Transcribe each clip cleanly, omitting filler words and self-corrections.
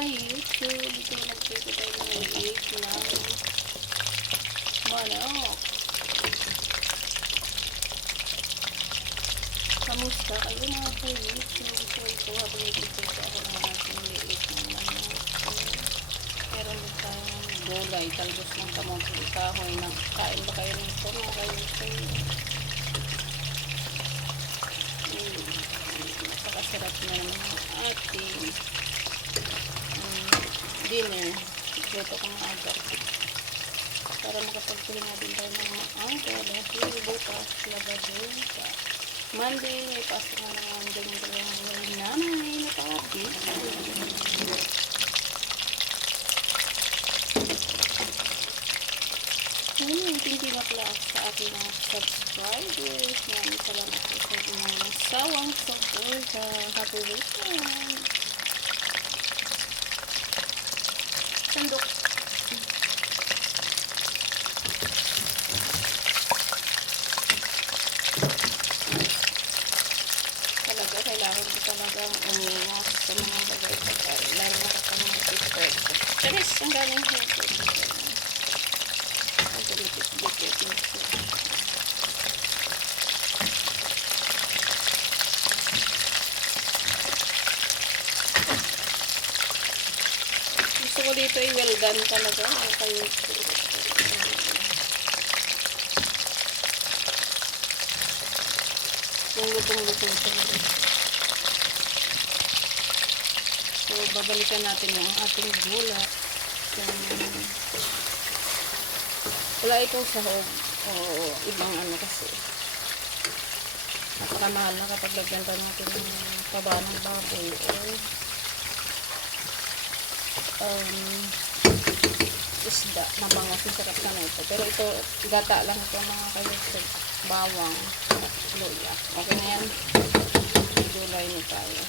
ka-YouTube, ito nagprito tayo ng liit ng manok. Kamusta kayo mga ka-YouTube? So ito, habang nagprito ako ng ating liit ng manok. So, meron din tayong gulay, talbos ng kamote kahoy. Kain ba kayo nito mga ka-YouTube? Napakasarap na ng ating dinner. Luto ko ng aga para makapagpili natin tayo ng maaga dahil bukas Labado sa Monday may pasok na naman din yung dalawang namin nakakabit. Thank you na pala sa aking mga subscribers. Maraming salamat po sa inyong sawang support. Happy weekend! Sandok. Talaga, kailangan ko talagang umingat sa mga bagay-bagay. Lalo na kapag mag-i-spread. Charis, ang galing hito. Gusto ko dito ay well done talaga. Kayo yung lutong-lutong talaga. So, babalikan natin yung ating gula. So, wala itong sahog o ibang ano kasi. Napakamahal na kapag lagyan pa natin yung taba ng baboy o isda na mga sisarap na ito. Pero ito, gata lang ito mga kayo. Bawang at luya. Okay na yan. Gulay na tayo.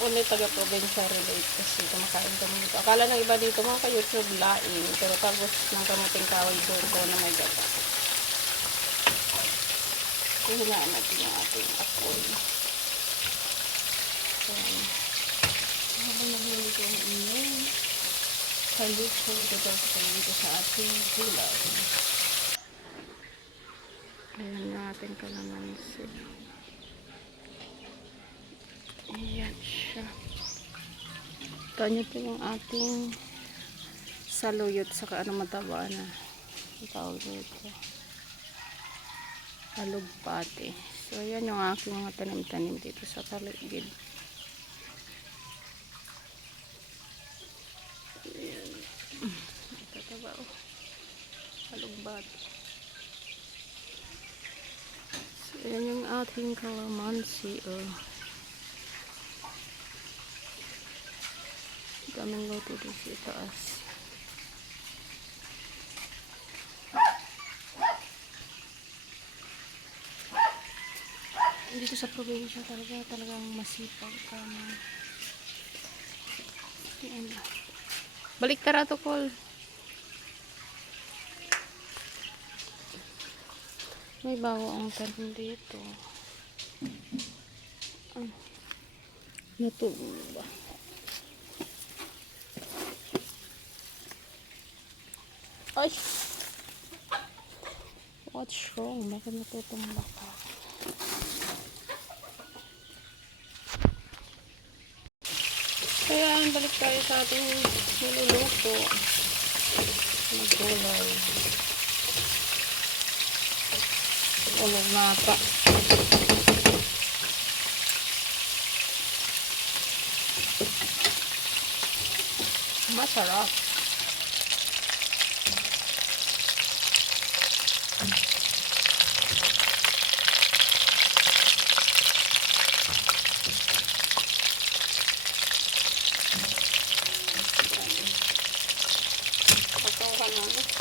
Only taga-probinsya relate kasi kumakain kami dito. Akala ng iba dito mga ka-YouTube laing. Pero tapos ng kamuting kahoy ko na may gata. Hihinaan natin yung ating apoy. Habang nahuli ko yung inyong kaluto dito sa ating gulay. Ayan natin kalamansi. Ayan siya. Ito nyo po yung ating saluyot saka ano mataba na. Ang tawag dito. Alugbate. So, ayan yung aking mga tanim-tanim dito sa paligid. Ayan. Tataba o. Alugbate. So, ayan yung ating kalamansi o. Daming loto dito sa taas. Dito sa probinsya talagang masipag ka na. Balik tara to, Col. May bawang tanim dito. Natulog ba? Ay! What's wrong? Bakit natutumba ka? Ayan, balik tayo sa ating niluluto. Nagulay. Ulog na ata. Masarap.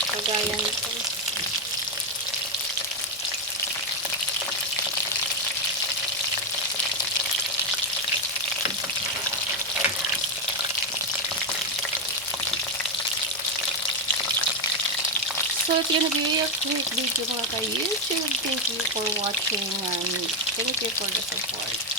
Kagaya nito. So it's gonna be a quick video mga ka-YouTube. Thank you for watching and thank Thank you for the support.